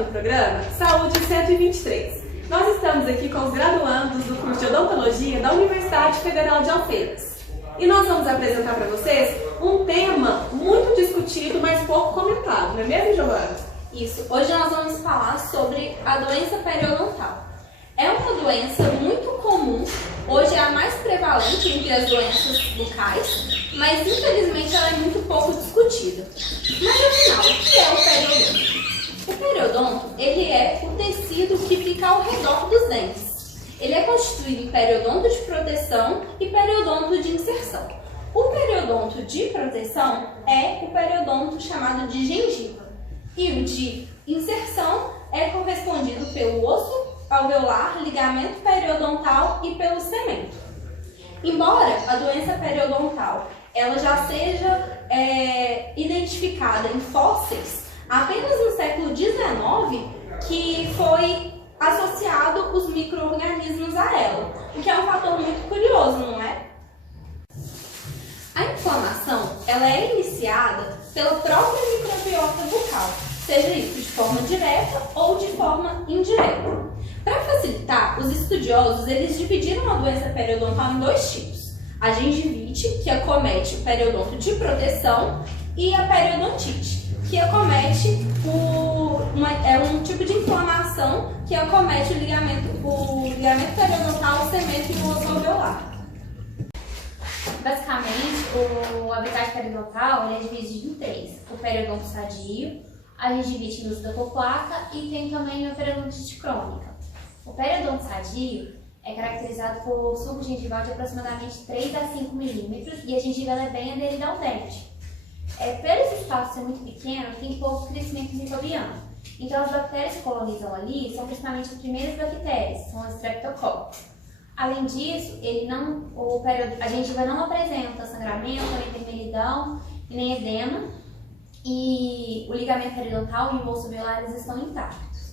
no programa Saúde 123. Nós estamos aqui com os graduandos do curso de Odontologia da Universidade Federal de Alfenas. E nós vamos apresentar para vocês um tema muito discutido, mas pouco comentado, não é mesmo, Giovana? Isso. Hoje nós vamos falar sobre a doença periodontal. É uma doença muito comum, hoje é a mais prevalente entre as doenças bucais, mas infelizmente ela é muito pouco discutida. Mas afinal, o que é o periodonto? O periodonto, ele é o tecido que fica ao redor dos dentes. Ele é constituído em periodonto de proteção e periodonto de inserção. O periodonto de proteção é o periodonto chamado de gengiva. E o de inserção é correspondido pelo osso alveolar, ligamento periodontal e pelo cemento. Embora a doença periodontal ela já seja identificada em fósseis, apenas no século XIX que foi associado os micro-organismos a ela, o que é um fator muito curioso, não é? A inflamação ela é iniciada pela própria microbiota bucal, seja isso de forma direta ou de forma indireta. Para facilitar, os estudiosos eles dividiram a doença periodontal em dois tipos: a gengivite, que acomete o periodonto de proteção, e a periodontite, que acomete um tipo de inflamação que acomete o ligamento periodontal, o cemento e o osso alveolar. Basicamente, o habitat periodontal é dividido em três: o periodonto sadio, a gengivite lúcida por placa e tem também a periodontite crônica. O periodonto sadio é caracterizado por sulco gengival de aproximadamente 3 a 5 milímetros e a gengiva é bem aderida ao dente. Pelo esse espaço ser muito pequeno, tem pouco crescimento microbiano. Então, as bactérias que colonizam ali são principalmente as primeiras bactérias, são as streptococcus. Além disso, a gengiva não apresenta sangramento, nem vermelhidão, nem edema, e o ligamento periodontal e o osso alveolar estão intactos.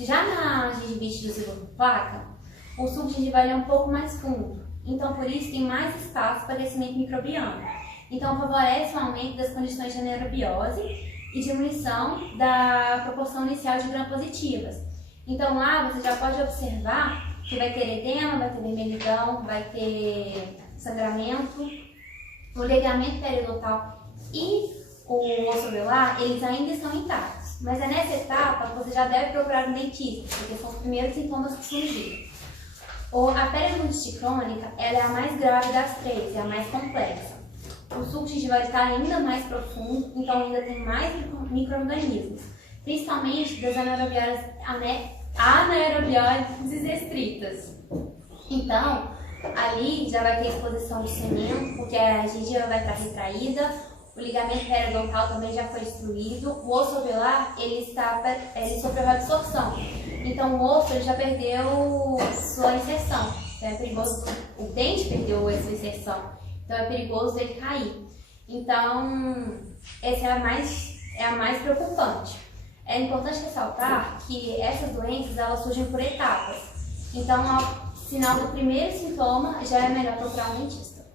Já na gengivite lúcida por placa, o sulco gengival é um pouco mais fundo, então por isso tem mais espaço para crescimento microbiano. Então favorece o aumento das condições de anaerobiose e diminuição da proporção inicial de gram-positivas. Então lá você já pode observar que vai ter edema, vai ter vermelhidão, vai ter sangramento. O ligamento periodontal e o osso alveolar, eles ainda estão intactos. Mas é nessa etapa que você já deve procurar um dentista, porque são os primeiros sintomas que surgem. A periodontite crônica, ela é a mais grave das três, é a mais complexa. O sulco gengival está ainda mais profundo, então ainda tem mais micro-organismos, principalmente das anaerobioses estritas. Então, ali já vai ter exposição de cemento, porque a gengiva vai estar retraída, o ligamento periodontal também já foi destruído, o osso alveolar ele sofreu reabsorção. Então o osso ele já perdeu sua inserção, então é perigoso, o dente perdeu essa inserção, então é perigoso ele cair. Então essa é a mais preocupante. É importante ressaltar que essas doenças elas surgem por etapas, então ao sinal do primeiro sintoma já é melhor procurar um dentista.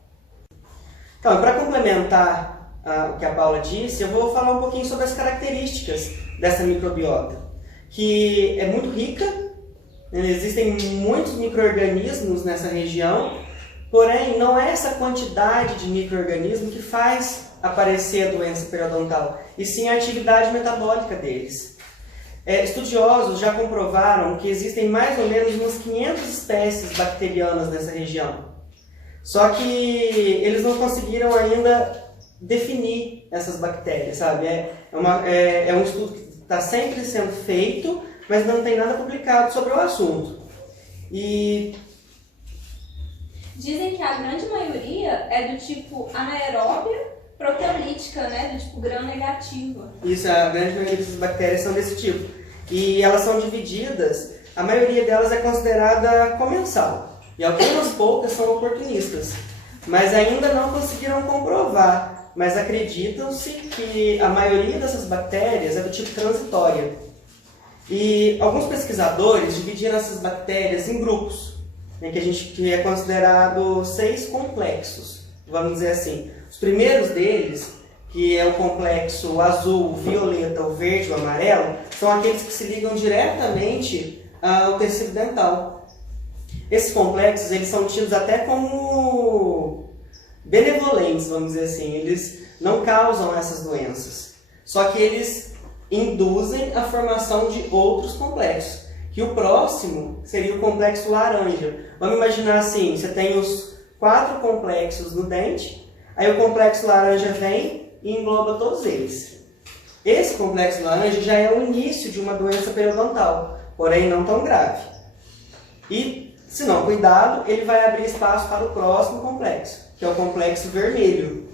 Então, para complementar o que a Paula disse, eu vou falar um pouquinho sobre as características dessa microbiota, que é muito rica, existem muitos micro-organismos nessa região, porém não é essa quantidade de micro-organismos que faz aparecer a doença periodontal, e sim a atividade metabólica deles. Estudiosos já comprovaram que existem mais ou menos umas 500 espécies bacterianas nessa região, só que eles não conseguiram ainda definir essas bactérias, sabe? É um estudo que está sempre sendo feito, mas não tem nada publicado sobre o assunto. E dizem que a grande maioria é do tipo anaeróbia proteolítica, né? Do tipo gram-negativa. Isso, a grande maioria dessas bactérias são desse tipo. E elas são divididas, a maioria delas é considerada comensal. E algumas poucas são oportunistas. Mas ainda não conseguiram comprovar. Mas acreditam-se que a maioria dessas bactérias é do tipo transitória. E alguns pesquisadores dividiram essas bactérias em grupos, né, que é considerado 6 complexos, vamos dizer assim. Os primeiros deles que é o complexo azul, violeta, o verde, o amarelo, são aqueles que se ligam diretamente ao tecido dental. Esses complexos, eles são tidos até como benevolentes, vamos dizer assim. Eles não causam essas doenças, só que eles induzem a formação de outros complexos, que o próximo seria o complexo laranja. Vamos imaginar assim, você tem os 4 complexos no dente, aí o complexo laranja vem e engloba todos eles. Esse complexo laranja já é o início de uma doença periodontal, porém não tão grave. E, se não cuidado, ele vai abrir espaço para o próximo complexo, que é o complexo vermelho.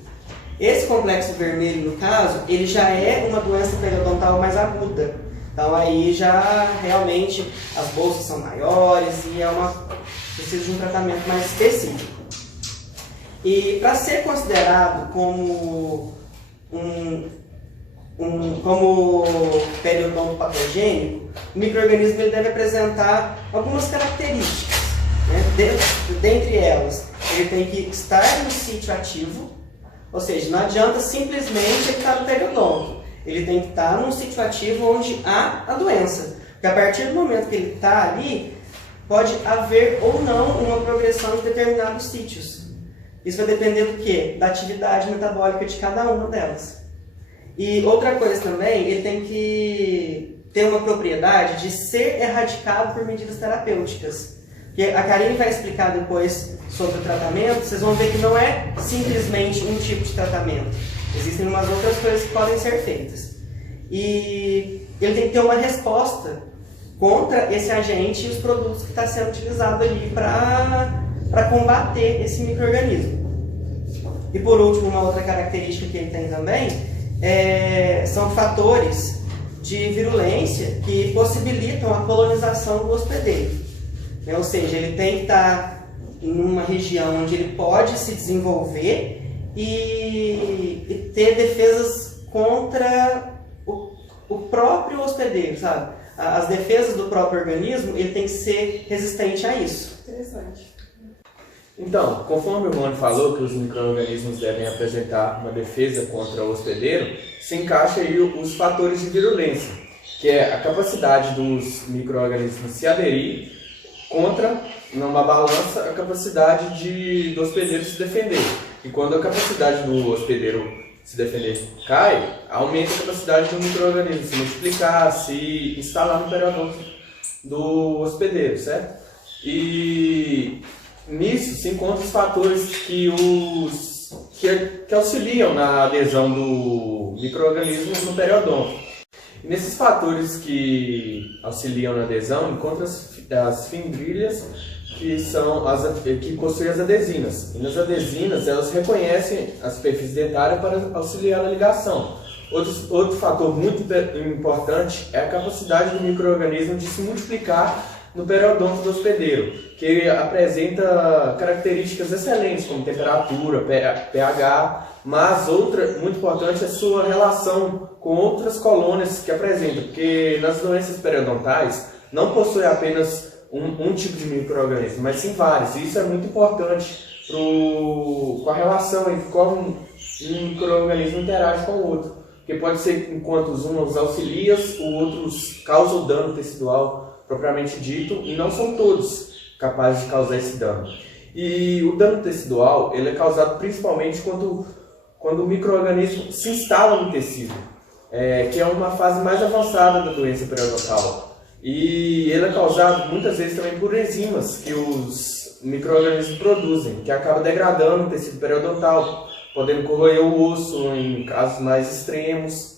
Esse complexo vermelho, no caso, ele já é uma doença periodontal mais aguda. Então aí já realmente as bolsas são maiores e precisa de um tratamento mais específico. E para ser considerado como como periodonto patogênico, o micro-organismo ele deve apresentar algumas características. Dentre elas, ele tem que estar no sítio ativo, ou seja, não adianta simplesmente ele estar no periodonto. Ele tem que estar num sítio ativo onde há a doença. Porque a partir do momento que ele está ali, pode haver ou não uma progressão de determinados sítios. Isso vai depender do quê? Da atividade metabólica de cada uma delas. E outra coisa também, ele tem que ter uma propriedade de ser erradicado por medidas terapêuticas. Porque a Karine vai explicar depois sobre o tratamento, vocês vão ver que não é simplesmente um tipo de tratamento. Existem umas outras coisas que podem ser feitas. E ele tem que ter uma resposta contra esse agente e os produtos que está sendo utilizado ali para combater esse micro-organismo. E por último, uma outra característica que ele tem também são fatores de virulência que possibilitam a colonização do hospedeiro. Ou seja, ele tem que estar em uma região onde ele pode se desenvolver e ter defesas contra o próprio hospedeiro, sabe? As defesas do próprio organismo, ele tem que ser resistente a isso. Interessante. Então, conforme o Rony falou que os micro-organismos devem apresentar uma defesa contra o hospedeiro, se encaixa aí os fatores de virulência, que é a capacidade dos micro-organismos se aderir contra, numa balança, a capacidade do hospedeiro se defender. E quando a capacidade do hospedeiro se defender cai, aumenta a capacidade do micro-organismo se multiplicar, se instalar no periodonto do hospedeiro, certo? E nisso se encontram os fatores que auxiliam na adesão do micro-organismo no periodonto. E nesses fatores que auxiliam na adesão, encontram as fibrilhas, que possuem as adesinas. E nas adesinas, elas reconhecem a superfície dentária para auxiliar na ligação. Outro fator muito importante é a capacidade do micro-organismo de se multiplicar no periodonto do hospedeiro, que apresenta características excelentes, como temperatura, pH, mas outra muito importante é a sua relação com outras colônias que apresenta, porque nas doenças periodontais não possui apenas um tipo de micro-organismo, mas sim vários. E isso é muito importante com a relação entre como um micro-organismo interage com o outro, porque pode ser enquanto uns auxiliam, os outros causam dano tecidual propriamente dito, e não são todos capazes de causar esse dano. E o dano tecidual ele é causado principalmente quando o micro-organismo se instala no tecido, que é uma fase mais avançada da doença periodontal. E ele é causado muitas vezes também por enzimas que os micro-organismos produzem, que acaba degradando o tecido periodontal, podendo corroer o osso em casos mais extremos.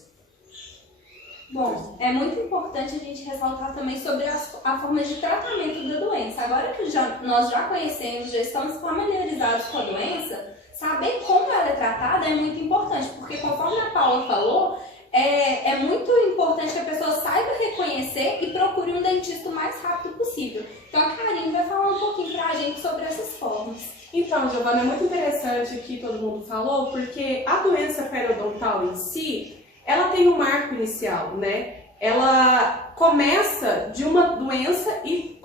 Bom, é muito importante a gente ressaltar também sobre a forma de tratamento da doença. Agora que nós já conhecemos, já estamos familiarizados com a doença, saber como ela é tratada é muito importante, porque conforme a Paula falou, é muito importante que a pessoa saiba reconhecer e procure um dentista o mais rápido possível. Então a Karine vai falar um pouquinho pra gente sobre essas formas. Então, Giovana, é muito interessante o que todo mundo falou, porque a doença periodontal em si, ela tem um marco inicial, né? Ela começa de uma doença e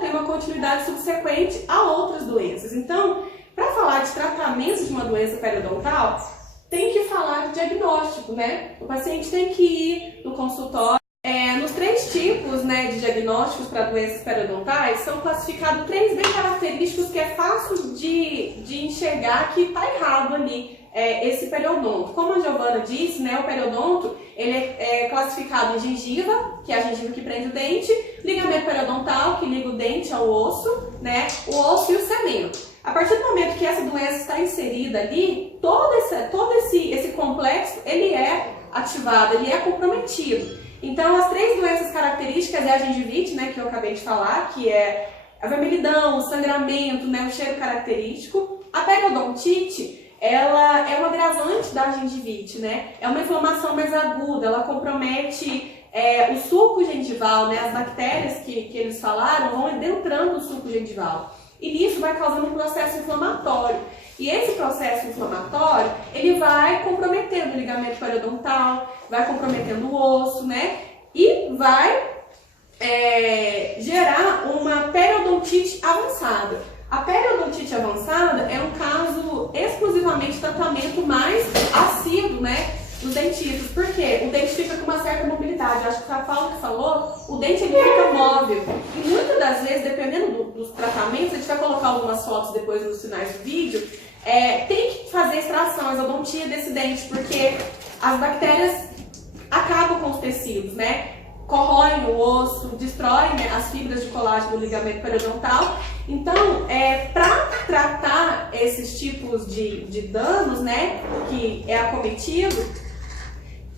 tem uma continuidade subsequente a outras doenças. Então, para falar de tratamento de uma doença periodontal, tem que falar diagnóstico, né? O paciente tem que ir no consultório. Nos 3 tipos, né, de diagnósticos para doenças periodontais, são classificados 3 bem característicos que é fácil de enxergar que está errado ali esse periodonto. Como a Giovana disse, né, o periodonto ele é classificado em gengiva, que é a gengiva que prende o dente, ligamento periodontal, que liga o dente ao osso, né, o osso e o cemento. A partir do momento que essa doença está inserida ali, todo esse complexo ele é ativado, ele é comprometido. Então, as 3 doenças características é a gengivite, né, que eu acabei de falar, que é a vermelhidão, o sangramento, né, o cheiro característico. A periodontite, ela é um agravante da gengivite, né? É uma inflamação mais aguda, ela compromete o sulco gengival, né? As bactérias que eles falaram vão adentrando o sulco gengival. E isso vai causando um processo inflamatório. E esse processo inflamatório, ele vai comprometendo o ligamento periodontal, vai comprometendo o osso, né? E vai gerar uma periodontite avançada. A periodontite avançada é um caso exclusivamente de tratamento mais assíduo, né, dos dentistas. Por quê? O dente fica com uma certa mobilidade. Acho que foi a Paula que falou, o dente ele fica móvel. E muitas das vezes, dependendo dos tratamentos, a gente vai colocar algumas fotos depois nos finais do vídeo, tem que fazer extração, a exodontia desse dente, porque as bactérias acabam com os tecidos, né? Corroem o osso, destroem, né, as fibras de colágeno do ligamento periodontal. Então, para tratar esses tipos de danos, né, que é acometido,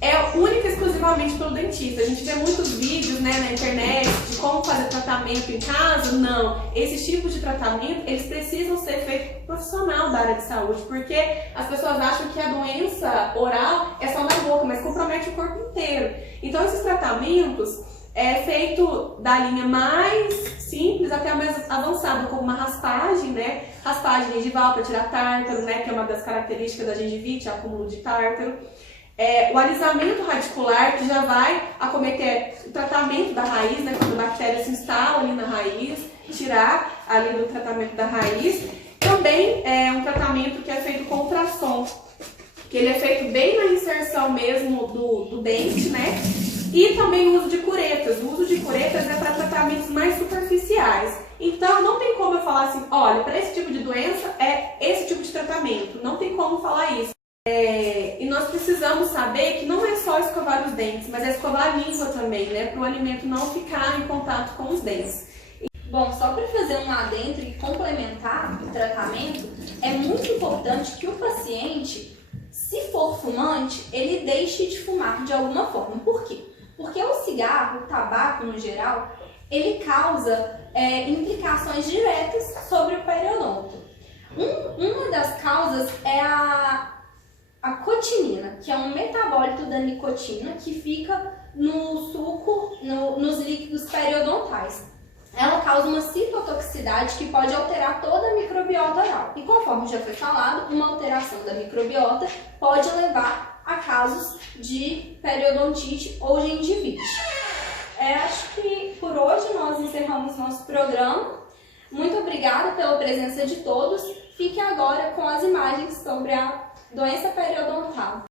é única e exclusivamente pelo dentista. A gente vê muitos vídeos, né, na internet de como fazer tratamento em casa. Não, esses tipos de tratamento, eles precisam ser feitos por profissional da área de saúde, porque as pessoas acham que a doença oral é só na boca, mas compromete o corpo inteiro. Então, esses tratamentos é feito da linha mais simples até a mais avançada, como uma raspagem, né? Raspagem gengival para tirar tártaro, né? Que é uma das características da gengivite, acúmulo de tártaro. O alisamento radicular, que já vai acometer o tratamento da raiz, né? Quando a bactéria se instala ali na raiz, tirar ali do tratamento da raiz. Também é um tratamento que é feito com ultrassom, que ele é feito bem na inserção mesmo do dente, né? E também o uso de curetas. O uso de curetas é para tratamentos mais superficiais. Então, não tem como eu falar assim, olha, para esse tipo de doença é esse tipo de tratamento. Não tem como falar isso. E nós precisamos saber que não é só escovar os dentes, mas é escovar a língua também, né? Para o alimento não ficar em contato com os dentes. Bom, só para fazer um adentro e complementar o tratamento, é muito importante que o paciente, se for fumante, ele deixe de fumar de alguma forma. Por quê? Porque o cigarro, o tabaco no geral, ele causa implicações diretas sobre o periodonto. Uma das causas é a cotinina, que é um metabólito da nicotina que fica no suco, nos líquidos periodontais. Ela causa uma citotoxicidade que pode alterar toda a microbiota oral. E conforme já foi falado, uma alteração da microbiota pode levar a casos de periodontite ou gengivite. Acho que por hoje nós encerramos nosso programa. Muito obrigada pela presença de todos. Fique agora com as imagens sobre a doença periodontal.